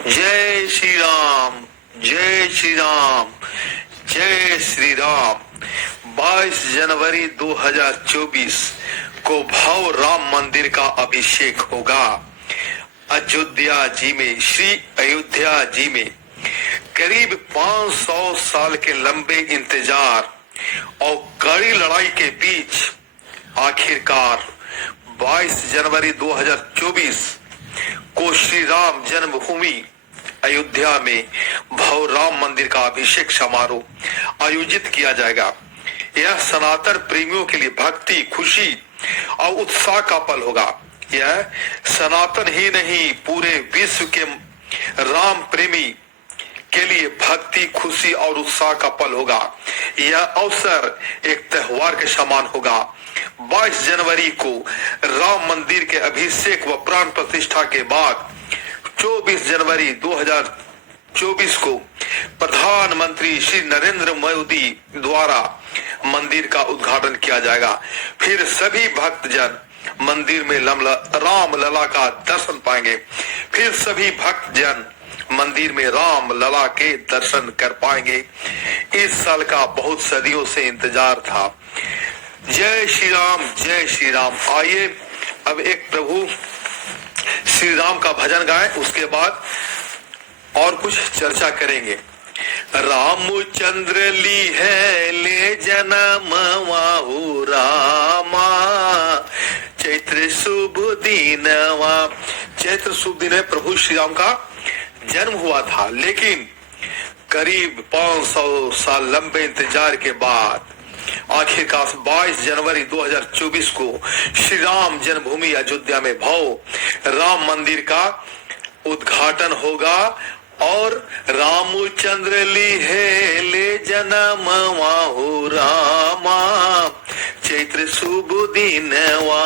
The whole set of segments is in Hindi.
जय श्री राम, जय श्री राम, जय श्री राम। 22 जनवरी 2024 को भव्य राम मंदिर का अभिषेक होगा। अयोध्या जी में, श्री अयोध्या जी में करीब 500 साल के लंबे इंतजार और कड़ी लड़ाई के बीच आखिरकार 22 जनवरी 2024 को श्री राम जन्मभूमि अयोध्या में भव्य राम मंदिर का अभिषेक समारोह आयोजित किया जाएगा। यह सनातन प्रेमियों के लिए भक्ति, खुशी और उत्साह का पल होगा। यह सनातन ही नहीं, पूरे विश्व के राम प्रेमी के लिए भक्ति, खुशी और उत्साह का पल होगा। यह अवसर एक त्योहार के समान होगा। 22 जनवरी को राम मंदिर के अभिषेक व प्राण प्रतिष्ठा के बाद 24 जनवरी 2024 को प्रधानमंत्री श्री नरेंद्र मोदी द्वारा मंदिर का उद्घाटन किया जाएगा। फिर सभी भक्तजन मंदिर में राम लला का दर्शन पाएंगे। फिर सभी भक्तजन मंदिर में राम लला के दर्शन कर पाएंगे। इस साल का बहुत सदियों से इंतजार था। जय श्री राम, जय श्री राम। आइए अब एक प्रभु श्री राम का भजन गाएं, उसके बाद और कुछ चर्चा करेंगे। रामचंद्र ली है ले जन्म वाहु रामा, चैत्र शुभ दिनवा। चैत्र शुभ दिन में प्रभु श्री राम का जन्म हुआ था, लेकिन करीब 500 साल लंबे इंतजार के बाद आखिरकार 22 जनवरी 2024 को श्री राम जन्मभूमि अयोध्या में भव्य राम मंदिर का उद्घाटन होगा। और रामचंद्र ली है ले जन्म वाहु रामा, चैत्र शुभ दिनवा।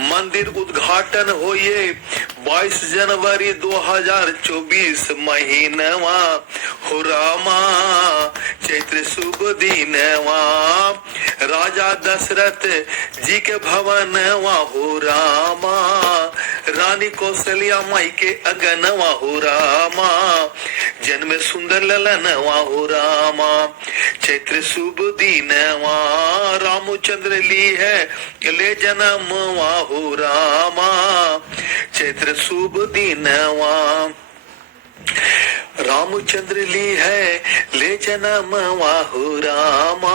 मंदिर उद्घाटन होए 22 जनवरी 2024 महीनवा हो रामा, चैत्र शुभ दिनवा। राजा दशरथ जी के भवन हो रामा, रानी कौशल्या माई के अगन हो रामा, जन्म सुंदर ललन हो रामा, चैत्र शुभ दिनवा। रामचंद्र ली है ले जन्म हो रामा, चैत्र शुभ दिनवा। रामचंद्र ली है ले जन्म वाहु रामा,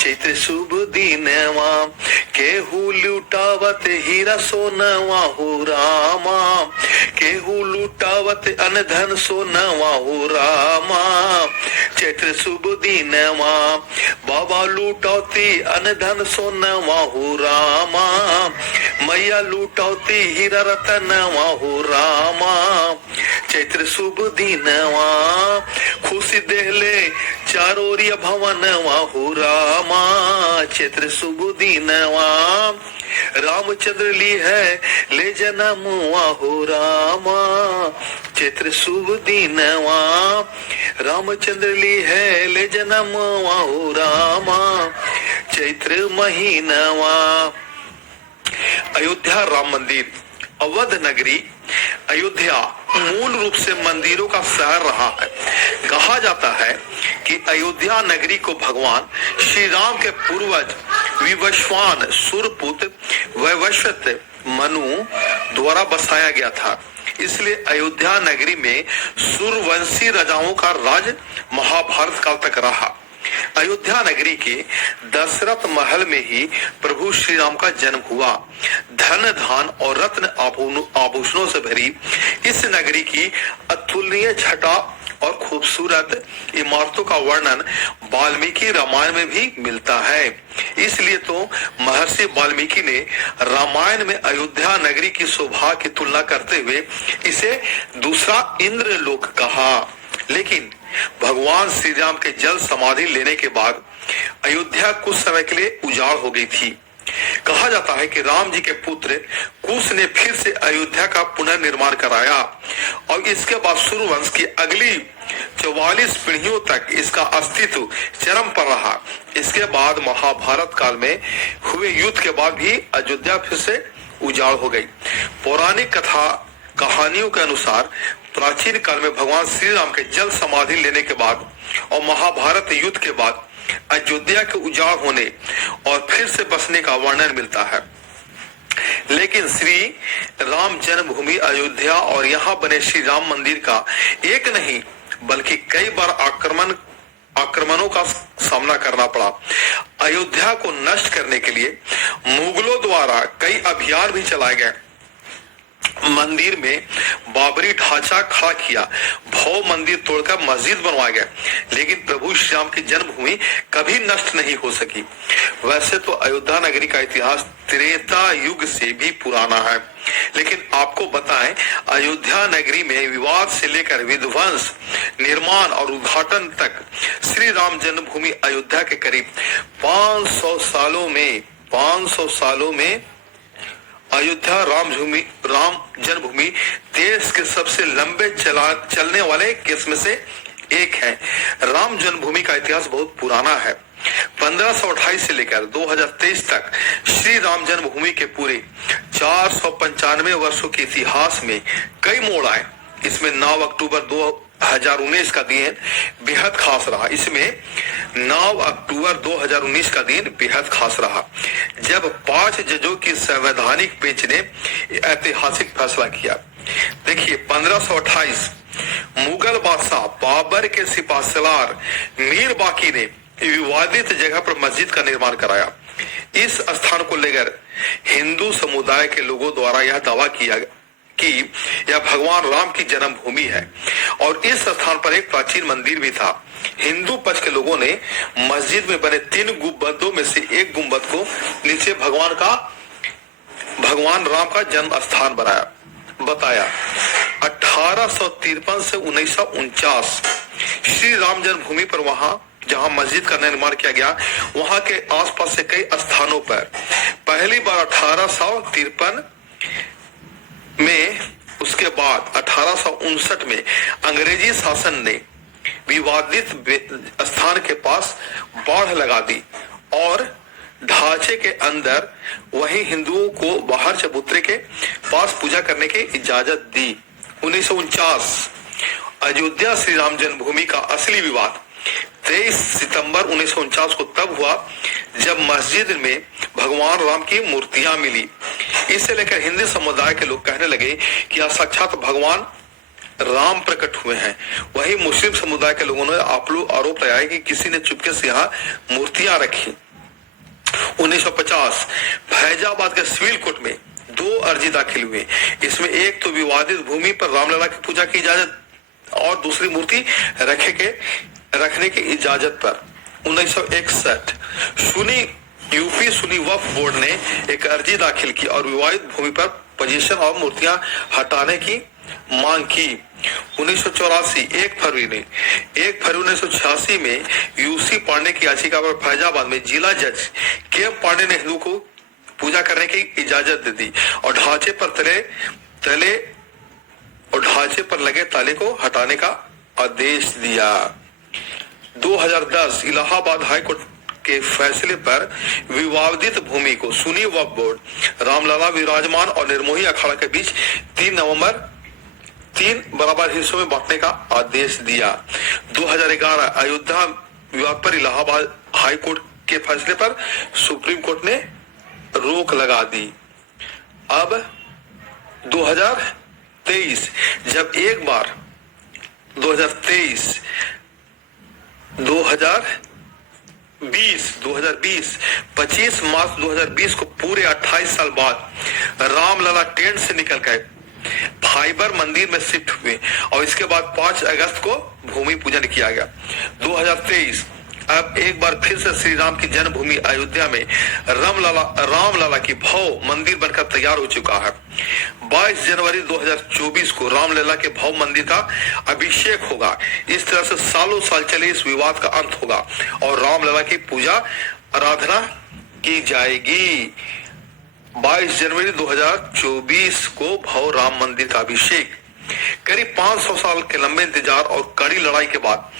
चैत्र शुभ दिनवा। केहू लुटावत हीरा सोनवा हो रामा, केहू लुटावत अनधन सोनवा हो रामा, चैत्र शुभ दिनवा। बाबा लुटौती अनधन सोनवा हो रामा, मैया लुटौती हीरा रतनवा हो रामा, चैत्र शुभ दिनवा। खुशी देहले चारोरिया भवनवा हो रामा, चैत्र शुभ दिनवा। रामचंद्र ली है ले जन्म हो रामा, चैत्र शुभ दिनवा। रामचंद्र ली है ले जन्म हो रामा, चैत्र महीनवा। अयोध्या राम मंदिर। अवध नगरी अयोध्या मूल रूप से मंदिरों का शहर रहा है। कहा जाता है कि अयोध्या नगरी को भगवान श्री राम के पूर्वज विवस्वान सुरपुत्र वैवस्वत मनु द्वारा बसाया गया था। इसलिए अयोध्या नगरी में सूर्यवंशी राजाओं का राज महाभारत काल तक रहा। अयोध्या नगरी के दशरथ महल में ही प्रभु श्री राम का जन्म हुआ। धन धान और रत्न आभूषणों से भरी इस नगरी की अतुलनीय छटा और खूबसूरत इमारतों का वर्णन वाल्मीकि रामायण में भी मिलता है। इसलिए तो महर्षि वाल्मीकि ने रामायण में अयोध्या नगरी की शोभा की तुलना करते हुए इसे दूसरा इंद्रलोक कहा। लेकिन भगवान श्री राम के जल समाधि लेने के बाद अयोध्या कुछ समय के लिए उजाड़ हो गई थी। कहा जाता है कि राम जी के पुत्र कुश ने फिर से अयोध्या का पुनर्निर्माण कराया और इसके बाद सूर्यवंश की अगली 44 पीढ़ियों तक इसका अस्तित्व चरम पर रहा। इसके बाद महाभारत काल में हुए युद्ध के बाद भी अयोध्या फिर से उजाड़ हो गई। पौराणिक कथा कहानियों के अनुसार प्राचीन काल में भगवान श्री राम के जल समाधि लेने के बाद और महाभारत युद्ध के बाद अयोध्या के उजाड़ होने और फिर से बसने का वर्णन मिलता है। लेकिन श्री राम जन्मभूमि अयोध्या और यहाँ बने श्री राम मंदिर का एक नहीं बल्कि कई बार आक्रमणों का सामना करना पड़ा। अयोध्या को नष्ट करने के लिए मुगलों द्वारा कई अभियान भी चलाए गए। मंदिर में बाबरी ढांचा खड़ा किया, भव्य मंदिर तोड़कर मस्जिद बनवाया गया, लेकिन प्रभु श्री राम की जन्मभूमि कभी नष्ट नहीं हो सकी। वैसे तो अयोध्या नगरी का इतिहास त्रेता युग से भी पुराना है, लेकिन आपको बताएं अयोध्या नगरी में विवाद से लेकर विध्वंस, निर्माण और उद्घाटन तक श्री राम जन्मभूमि अयोध्या के करीब 500 सालों में अयोध्या राम जन्मभूमि देश के सबसे लंबे चलने वाले केस में से एक है। राम जन्मभूमि का इतिहास बहुत पुराना है। 1528 से लेकर 2023 तक श्री राम जन्मभूमि के पूरे 495 वर्षों के इतिहास में कई मोड़ आए। इसमें 9 अक्टूबर 2019 का दिन बेहद खास रहा। 9 अक्टूबर 2019 का दिन बेहद खास रहा जब 5 जजों की संवैधानिक बेंच ने ऐतिहासिक फैसला किया। देखिए 1528 मुगल बादशाह बाबर के सिपाहसालार मीर बाकी ने विवादित जगह पर मस्जिद का निर्माण कराया। इस स्थान को लेकर हिंदू समुदाय के लोगों द्वारा यह दावा किया कि यह भगवान राम की जन्मभूमि है और इस स्थान पर एक प्राचीन मंदिर भी था। हिंदू पक्ष के लोगों ने मस्जिद में बने 3 गुंबदों में से एक गुंबद को नीचे भगवान राम का जन्म स्थान बताया। 1853 से 1949 श्री राम जन्मभूमि पर वहां जहां मस्जिद का निर्माण किया गया, वहां के आसपास से कई स्थानों पर पहली बार 1853 में, उसके बाद 1859 में अंग्रेजी शासन ने विवादित स्थान के पास बाढ़ लगा दी और ढांचे के अंदर वहीं हिंदुओं को बाहर चबूतरे के पास पूजा करने की इजाजत दी। 1949 अयोध्या श्री राम जन्मभूमि का असली विवाद 23 सितंबर 1949 को तब हुआ जब मस्जिद में भगवान राम की मूर्तियां मिली। इसे लेकर हिंदू समुदाय के लोग कहने लगे कि यह साक्षात भगवान राम प्रकट हुए हैं। वहीं मुस्लिम समुदाय के लोगों ने आरोप लगाया कि किसी ने चुपके से यहाँ मूर्तियां रखी। 1950 फैजाबाद के सिविल कोर्ट में 2 अर्जी दाखिल हुए। इसमें एक तो विवादित भूमि पर रामलला की पूजा की इजाजत और दूसरी मूर्ति रखने की इजाजत पर। 1961 यूपी सुन्नी वक्फ बोर्ड ने एक अर्जी दाखिल की और विवादित भूमि पर पोजीशन और मूर्तियां हटाने की मांग की। 1984 1 फरवरी 1986 में यूसी पांडे की याचिका पर फैजाबाद में जिला जज के पांडे ने हिंदू को पूजा करने की इजाजत दे दी और ढांचे पर लगे ताले को हटाने का आदेश दिया। 2010 इलाहाबाद हाईकोर्ट के फैसले पर विवादित भूमि को सुन्नी वक्फ बोर्ड रामलला विराजमान और निर्मोही अखाड़ा के बीच 3 नवंबर 3 बराबर हिस्सों में बांटने का आदेश दिया। 2011 अयोध्या विवाद पर इलाहाबाद हाईकोर्ट के फैसले पर सुप्रीम कोर्ट ने रोक लगा दी। अब 2023 जब एक बार 2023 25 मार्च 2020 को पूरे 28 साल बाद रामलला टेंट से निकल गए फाइबर मंदिर में शिफ्ट हुए और इसके बाद 5 अगस्त को भूमि पूजन किया गया। 2023 अब एक बार फिर से श्री राम की जन्मभूमि अयोध्या में रामलला की भव्य मंदिर बनकर तैयार हो चुका है। 22 जनवरी 2024 को रामलला के भव्य मंदिर का अभिषेक होगा। इस तरह से सालों साल चले इस विवाद का अंत होगा और रामलला की पूजा आराधना की जाएगी। 22 जनवरी 2024 को भव्य राम मंदिर का अभिषेक। करीब 500 साल के लंबे इंतजार और कड़ी लड़ाई के बाद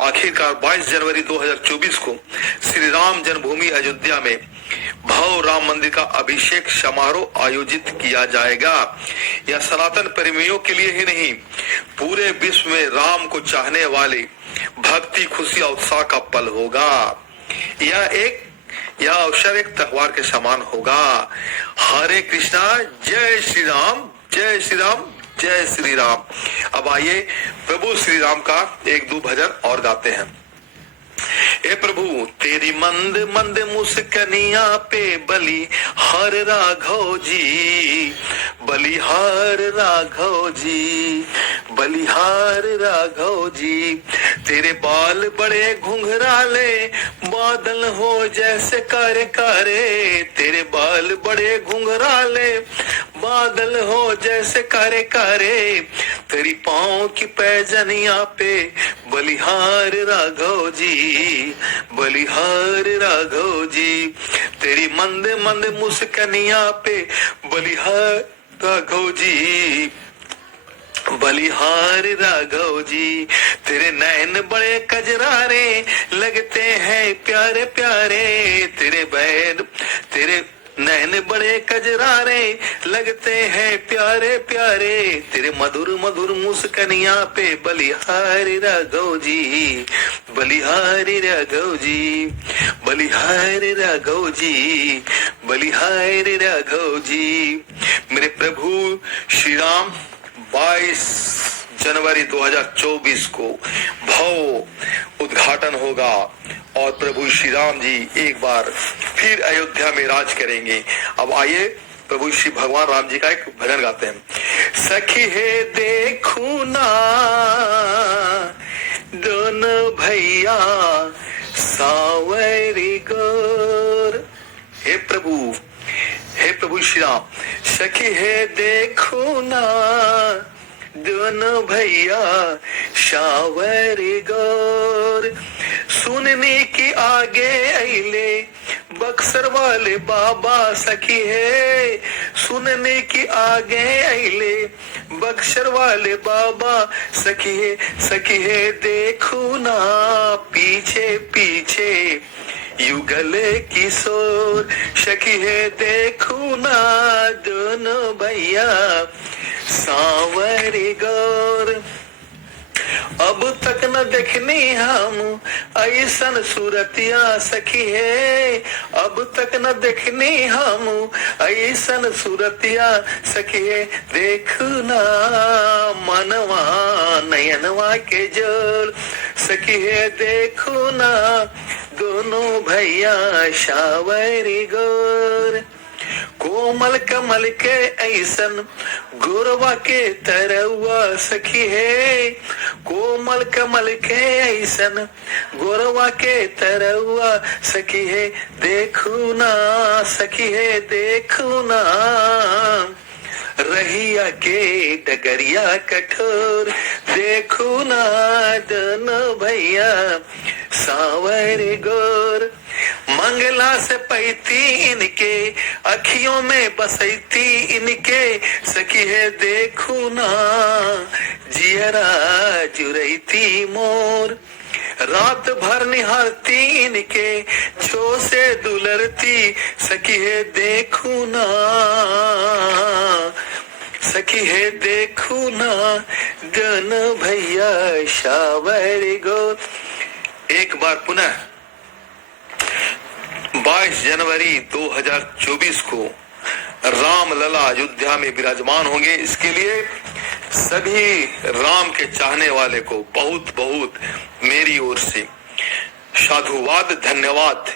आखिरकार 22 जनवरी 2024 को श्री राम जन्मभूमि अयोध्या में भव्य राम मंदिर का अभिषेक समारोह आयोजित किया जाएगा। यह सनातन प्रेमियों के लिए ही नहीं, पूरे विश्व में राम को चाहने वाले भक्ति, खुशी और उत्साह का पल होगा। यह अवसर एक त्योहार के समान होगा। हरे कृष्णा, जय श्री राम, जय श्री राम, जय श्री राम। अब आइए प्रभु श्री राम का एक दो भजन और गाते हैं। ए प्रभु तेरी मंद मंद मुस्कनिया पे बलि हर राघव जी, बलिहार राघव जी, बलिहार राघव जी। तेरे बाल बड़े घुंघराले बादल हो जैसे कारे कारे, तेरे बाल बड़े घुंघराले बादल हो जैसे कारे कारे। तेरी पाँव की पैजनिया पे बलिहार राघव जी, बलिहार राघव जी। तेरी मंद मंद मुस्कनिया पे बलिहार राघव जी, बलिहार राघव जी। तेरे नैन बड़े कजरारे लगते हैं प्यारे प्यारे, तेरे नैन बड़े कजरारे लगते हैं प्यारे प्यारे। तेरे मधुर मधुर मुस्कनिया पे बलिहार राघव जी, बलिहार राघव जी, बलिहार राघव जी, बलिहार राघव जी। मेरे प्रभु श्री राम 22 जनवरी 2024 को भव्य उद्घाटन होगा और प्रभु श्री राम जी एक बार फिर अयोध्या में राज करेंगे। अब आइए प्रभु श्री भगवान राम जी का एक भजन गाते हैं। सखी है देखू ना दोनों भैया सावरी गोर। हे प्रभु श्री राम, सखी है देखो ना दोनों भैया शावरी गौर। सुनने की आगे अइले बक्सर वाले बाबा, सखी है सुनने की आगे अइले बक्सर वाले बाबा। सखी है देखो ना पीछे पीछे युगल किशोर। सखी है देखो ना दोनों भैया सांवरी गौर। अब तक न देखनी हम ऐसन सूरतिया, सखी है अब तक न देखनी हम ऐसन सूरतिया। सखी है देखना मनवा नयनवा के जोर। सखी है देखो ना दोनों भैया शावरी गोर। कोमल कमल के ऐसन गोरवा के तरवा, सखी है कोमल कमल के ऐसन गोरवा के तरवा। सखी है देखू ना, सखी है देखू ना रहिया के डगरिया कठोर। देखू ना दोनों भैया सांवरी गोर। मंगला से पैती इनके अखियों में बसैती इनके। सखी है देखू ना जियरा जुरैती मोर। रात भर निहारती इनके छो से दुलरती। सखी है देखू ना, सखी है देखू ना दोनों भैया शावरी गोर। एक बार पुनः 22 जनवरी 2024 को राम लला अयोध्या में विराजमान होंगे। इसके लिए सभी राम के चाहने वाले को बहुत बहुत मेरी ओर से साधुवाद, धन्यवाद।